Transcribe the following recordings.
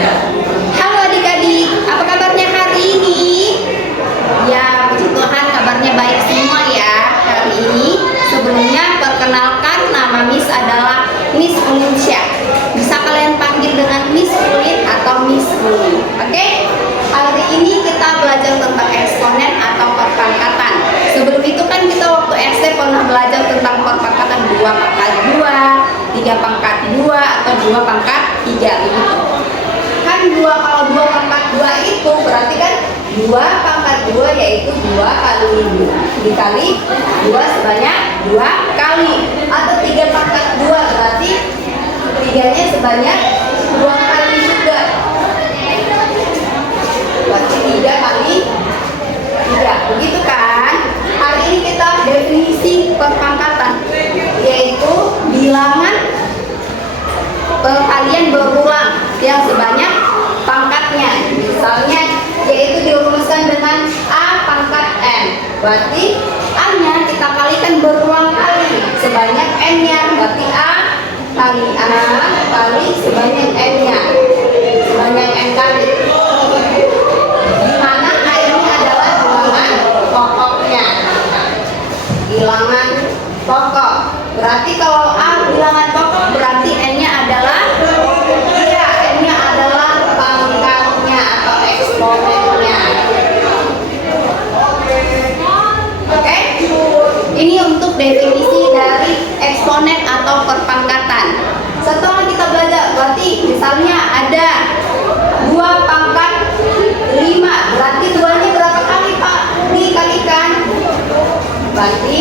Halo adik-adik, apa kabarnya hari ini? Ya, puji Tuhan kabarnya baik semua ya. Hari ini sebelumnya perkenalkan, nama Miss adalah Miss Ulinsya. Bisa kalian panggil dengan Miss Ulin atau Miss Ulin. Oke? Hari ini kita belajar tentang eksponen atau perpangkatan. Sebelum itu kan kita waktu SD pernah belajar tentang perpangkatan 2 pangkat 2, 3 pangkat 2 atau 2 pangkat 3 gitu. Kan kalau 2 pangkat 2 itu berarti kan 2 pangkat 2 yaitu 2 kali 2 dikali 2 sebanyak 2 kali, atau 3 pangkat 2 berarti 3-nya sebanyak 2 kali juga, berarti 3 kali 3, begitu kan? Hari ini kita definisi perpangkatan, yaitu bilangan perkalian berulang yang sebanyak pangkatnya. Misalnya yaitu dirumuskan dengan A pangkat N, berarti A-nya kita kalikan berulang kali sebanyak N-nya, berarti A kali A kali sebanyak N-nya, sebanyak N kali, dimana A ini adalah bilangan pokoknya, bilangan pokok. Berarti kalau A bilangan pokok berarti N-nya adalah N-nya adalah pangkatnya atau eksponennya. Oke? Ini untuk definisi dari eksponen atau perpangkatan. Setelah kita belajar, berarti misalnya ada 2 pangkat 5, berarti 2-nya berapa kali Pak dikalikan? Berarti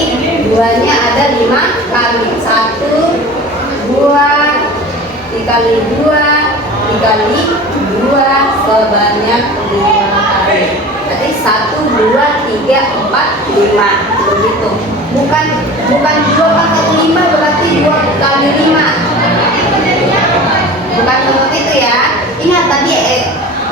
2-nya ada 5 kali. 1, 2, dikali 2, dikali 2 sebanyak 5 kali. Berarti 1, 2, 3, 4, 5. Begitu. Bukan 2 pangkat 5 berarti 2 kali 5. Bukan seperti itu ya. Ingat tadi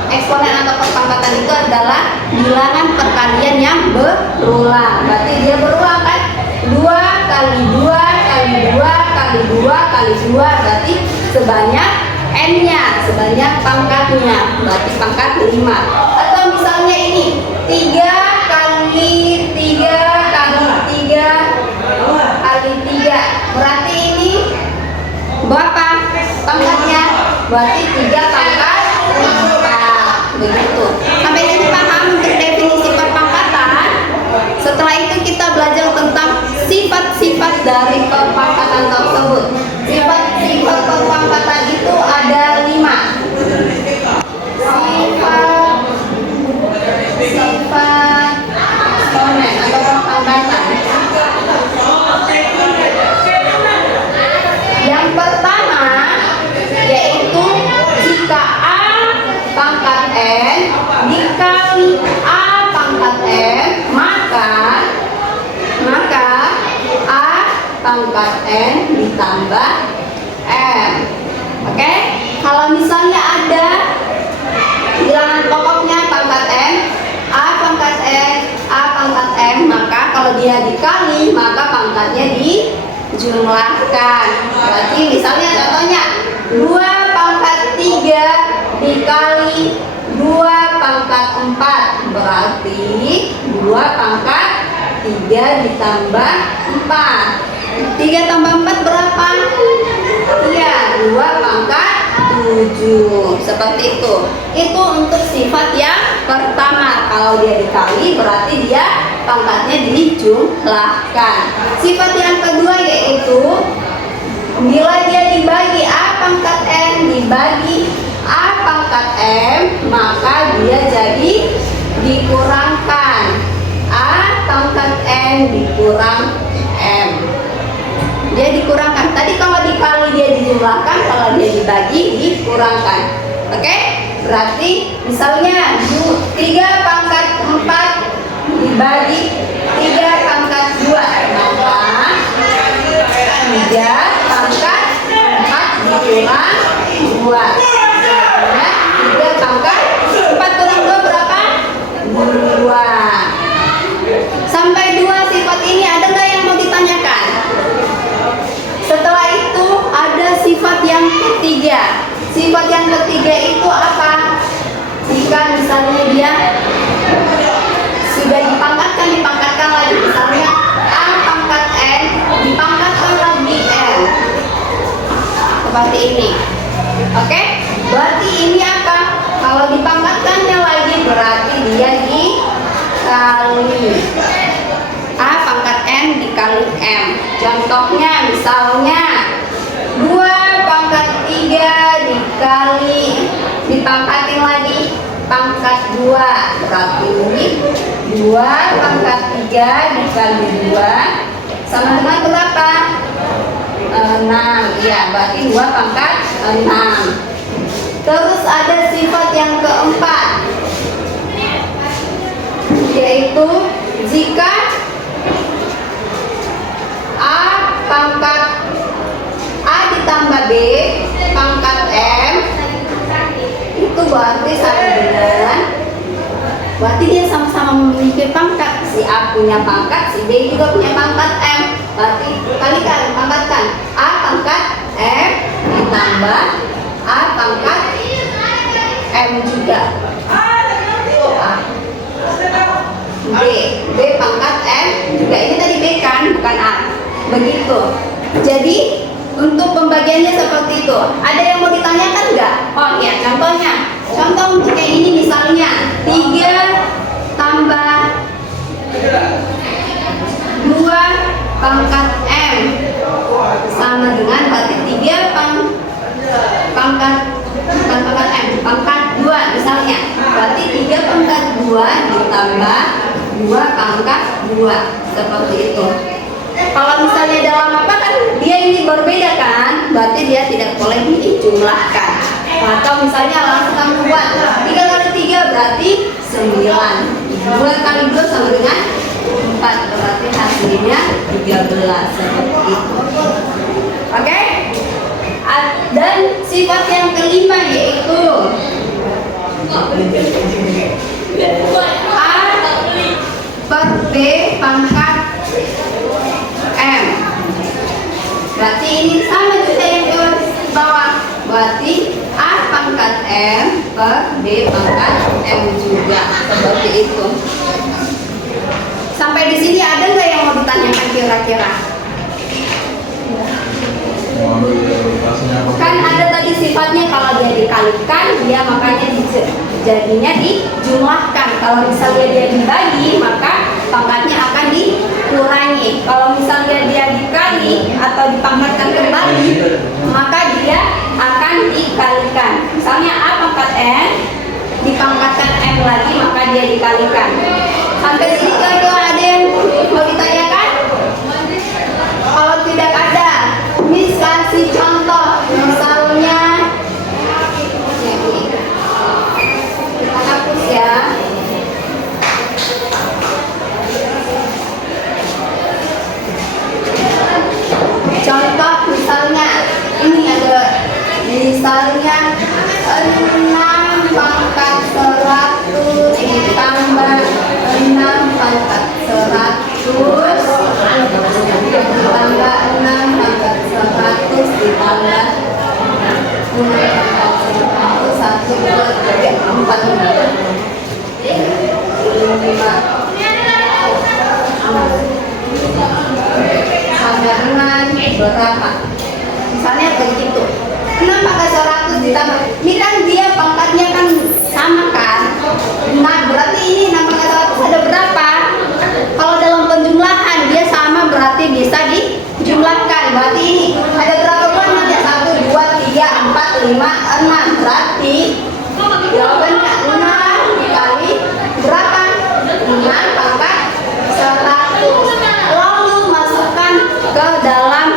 eksponen atau perpangkatan itu adalah bilangan perkalian yang berulang. Berarti dia berulang kan? 2 kali 2 kali 2 kali 2 kali 2 berarti sebanyak N-nya, sebanyak pangkatnya, berarti pangkat 5. Atau misalnya ini 3 kali 3 kali 3 kali 3, berarti ini berapa pangkatnya? Berarti 3 pangkat 4. Begitu. Sampai sini paham untuk definisi perpangkatan? Setelah itu kita belajar tentang sifat-sifat dari perpangkatan tersebut. Sifat-sifat perpangkatan itu ada 5. Sifat eksponen atau perpangkatan. Yang pertama yaitu jika A pangkat N dikali A pangkat N, maka A pangkat N ditambah M. Oke? Kalau misalnya ada bilangan pokoknya pangkat N, A pangkat N, A pangkat M, maka kalau dia dikali maka pangkatnya dijumlahkan. Berarti misalnya contohnya 2 pangkat 3 dikali 2 pangkat 4, berarti 2 pangkat 3 ditambah 4. 3 tambah 4 berapa? Iya, 2 pangkat 7. Seperti itu. Itu untuk sifat yang pertama. Kalau dia dikali berarti dia pangkatnya dijumlahkan. Sifat yang kedua yaitu bila dia dibagi A pangkat N dibagi A pangkat M, maka dia jadi dikurangkan. A pangkat N dikurang M. Dia dikurangkan. Tadi kalau dikali dia dijumlahkan, kalau dia dibagi dikurangkan. Oke? Berarti misalnya 3 pangkat 4 dibagi 3 pangkat 2, maka 3 pangkat 4 dikurang 2. Artinya 3 pangkat 4 kurang 2 berapa? 2. Sampai 2 sifat ini ada nggak yang mau ditanyakan? Setelah itu ada sifat yang ketiga. Sifat yang ketiga itu apa? dia sudah dipangkatkan lagi. Misalnya A pangkat N dipangkatkan lagi N, seperti ini. Oke, berarti ini apa? Kalau dipangkatkannya lagi berarti dia dikali. A pangkat N dikali M. Contohnya misalnya 2 pangkat 3 dikali, dipangkatin lagi pangkat 2, berarti ini 2 pangkat 3 dikali 2 sama dengan berapa? 6. Ya, berarti 2 pangkat 6. Terus ada sifat yang keempat, yaitu jika A pangkat A ditambah B pangkat M itu berarti sama dengan, berarti dia sama-sama memiliki pangkat. Si A punya pangkat, si B juga punya pangkat M. Berarti kalikan, pangkatkan A pangkat M ditambah A pangkat M juga. B pangkat M juga. Ini tadi B kan, bukan A. Begitu. Jadi untuk pembagiannya seperti itu. Ada yang mau ditanyakan nggak? Oh ya, contohnya. Contoh untuk yang ini misalnya 3 tambah 2 pangkat M sama dengan berarti 3 pangkat bukan pangkat M, pangkat 2 misalnya. Berarti 3 pangkat 2 ditambah 2 pangkat 2, seperti itu. Kalau misalnya dalam apa kan dia ini berbeda kan, berarti dia tidak boleh dijumlahkan. Atau misalnya langsung buat 3 kali 3 berarti 9, 2 kali 2 sama dengan 4, berarti hasilnya 13, seperti itu. Oke? Dan sifat yang kelima yaitu A per B pangkat M. Berarti ini sama juga yang di bawah. Berarti A pangkat M per B pangkat M juga, seperti itu. Sampai di sini ada nggak yang mau ditanyakan kira-kira? Kan ada tadi sifatnya kalau dia dikalikan dia makanya jadinya dijumlahkan. Kalau misalnya dia dibagi maka pangkatnya akan dikurangi. Kalau misalnya dia dikali atau dipangkatkan kembali maka dia akan dikalikan. Misalnya A pangkat N dipangkatkan M lagi maka dia dikalikan. Sampai sini kira-kira ada yang mau ditanyakan? Kalau tidak ada, Miss kasih contoh. Misalnya kita hapus ya. Contoh misalnya ini ada, misalnya 6 pangkat 100 ditambah 6 pangkat 100 ditambah 6 pangkat 100 ditambah 6 pangkat 100 1, 2, 3, 4 sama dengan berapa? Misalnya begitu, 6 pangkat 100 ditambah, ini kan dia pangkatnya kan sama kan. Nah berarti ini 6 pangkat 100 ada berapa? Kalau dalam penjumlahan dia sama berarti bisa dijumlahkan. Berarti ini ada berapa buahnya? Ada 1, 2, 3, 4, 5, 6. Berarti jawabannya 6 dikali berapa? 6 pangkat 100. Lalu masukkan ke dalam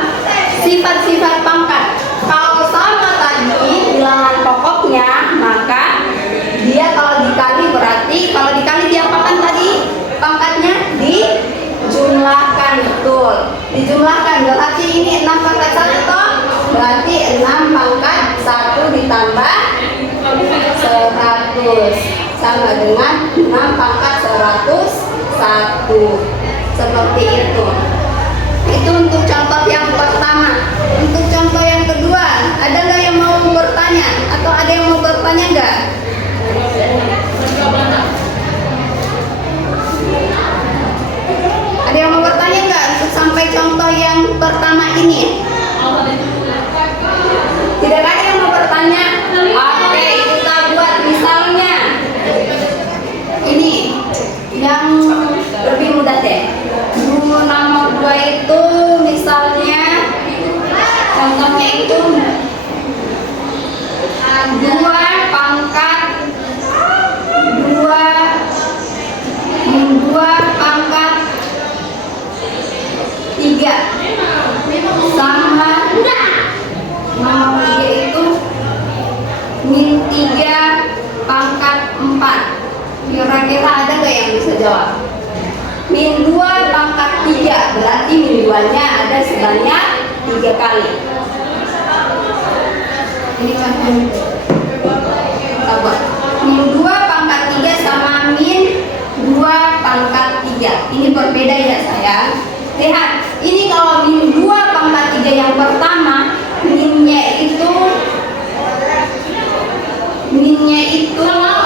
sifat-sifat pangkat. Kalau sama tadi bilangan pokoknya, maka dia kalau dikali berarti kalau dikali diapakan tadi? Pangkatnya dijumlahkan, betul. Dijumlahkan berarti ini 6 pangkat 1 toh? Berarti 6 pangkat 1 ditambah 100 sama dengan 6 pangkat 101. Seperti itu. Itu untuk contoh yang pertama. Untuk contoh yang kedua, ada nggak yang mau bertanya? Atau ada yang mau bertanya nggak? pertama ini? Tidak ada yang mau bertanya? Oke, kita buat misalnya ini yang lebih mudah deh. Nomor 2 itu misalnya contohnya itu 2 pangkat 2 min 2 pangkat 3 sama nomor 3 itu min 3 pangkat 4. Kira-kira ada gak yang bisa jawab? Min 2 pangkat 3 berarti min 2 nya ada sebanyak 3 kali. Ini contohnya kita buat min 2 pangkat 3 sama min 2 pangkat 3. Ini berbeda ya sayang. Lihat, ini kalau min 2 pangkat 3 yang pertama, minnya itu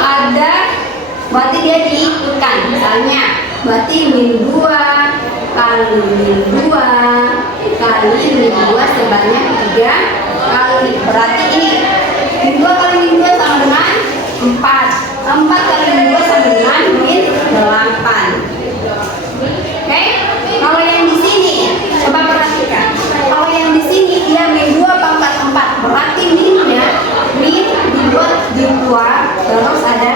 ada, berarti dia diikutkan. Misalnya, berarti min 2 kali min 2 kali min 2 sebanyak 3 kali. Berarti ini min 2 kali min 2 sama dengan 4. 4 kali min 2 sama dengan min 8. Oke? Kalau yang di sini, coba perhatikan. Kalau yang di sini dia min 2 pangkat 4, berarti minnya min dibuat di 2, terus ada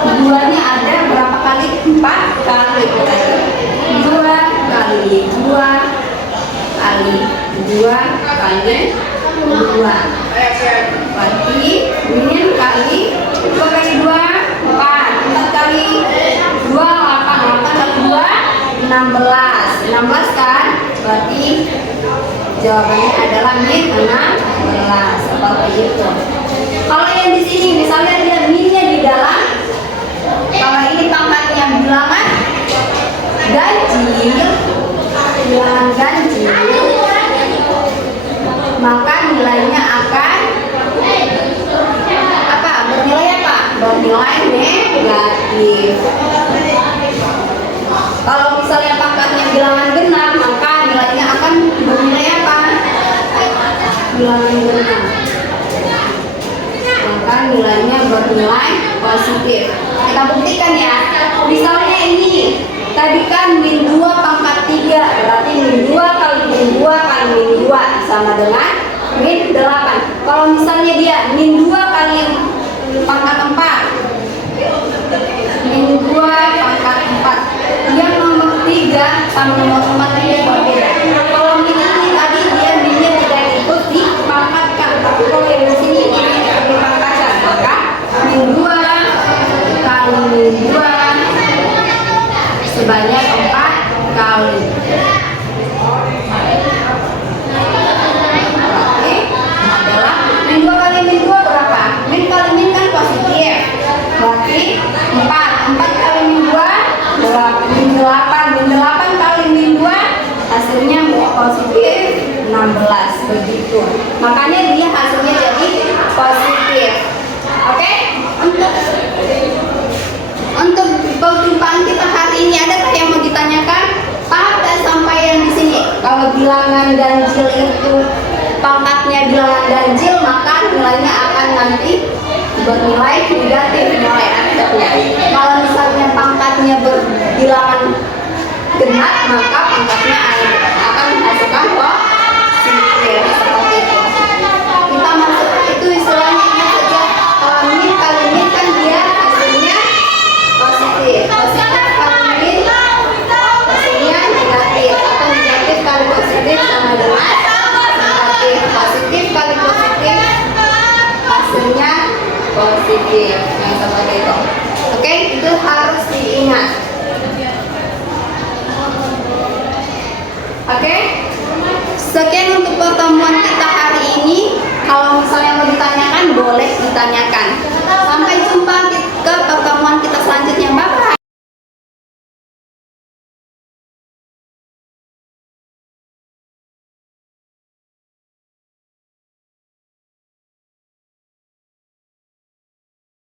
2-nya ada berapa kali? 4 kali. 2 kali 2 kali 2 kali 2. Berarti min kali 2 kali 2 4. 4 kali 2 8. 8 kali 2 16. 16 kan? Berarti jawabannya adalah min 16. Seperti itu. Kalau yang di sini misalnya dia minnya di dalam, kalau ini pangkatnya bilangan ganjil, maka nilainya akan apa? Bernilai apa? Bernilai negatif. Kalau misalnya pangkatnya bilangan genap, maka nilainya akan bernilai apa? Bilangan genap. Maka nilainya bernilai positif. Kita buktikan ya. Misalnya ini tadi kan min 2 pangkat 3, berarti min 2 kali min 2 kali min 2 sama dengan min 8. Kalau misalnya dia min 2 kali pangkat 4, min 2 pangkat 4, yang nomor 3 sama nomor 4 ini berbeda. Kalau min ini tadi dia minnya tidak ikut dipangkatkan, tapi kalau yang di sini ini dipangkatkan, maka min 2 kali min 2 sebanyak 4 kali. Berarti adalah min 2 kali min 2 berapa? Min kali min kan positif. Berarti 4. 4 kali min 2 min 8. Min 8 kali min 2 hasilnya positif 16. Begitu. Makanya dia hasilnya jadi positif. Oke? Untuk perjumpaan kita hari ini adakah yang mau ditanyakan? Paham tak sampai yang di sini? Kalau bilangan ganjil itu pangkatnya bilangan ganjil, maka nilainya akan nanti bernilai negatif, nilai akhirnya. Kalau misalnya pangkatnya berbilangan genap, maka pangkatnya akan menghasilkan positif. Seperti itu. Kita masuk itu istilahnya ingat saja. Kalau min kali min kan dia hasilnya positif. Positif kali min hasilnya negatif, atau negatif kali positif sama dengan negatif. Positif kali positif hasilnya positif. Yang seperti itu. Oke, itu harus diingat. Oke, sekian untuk pertemuan kita hari ini. Kalau misalnya mau ditanyakan, boleh ditanyakan. Sampai jumpa ke pertemuan kita selanjutnya.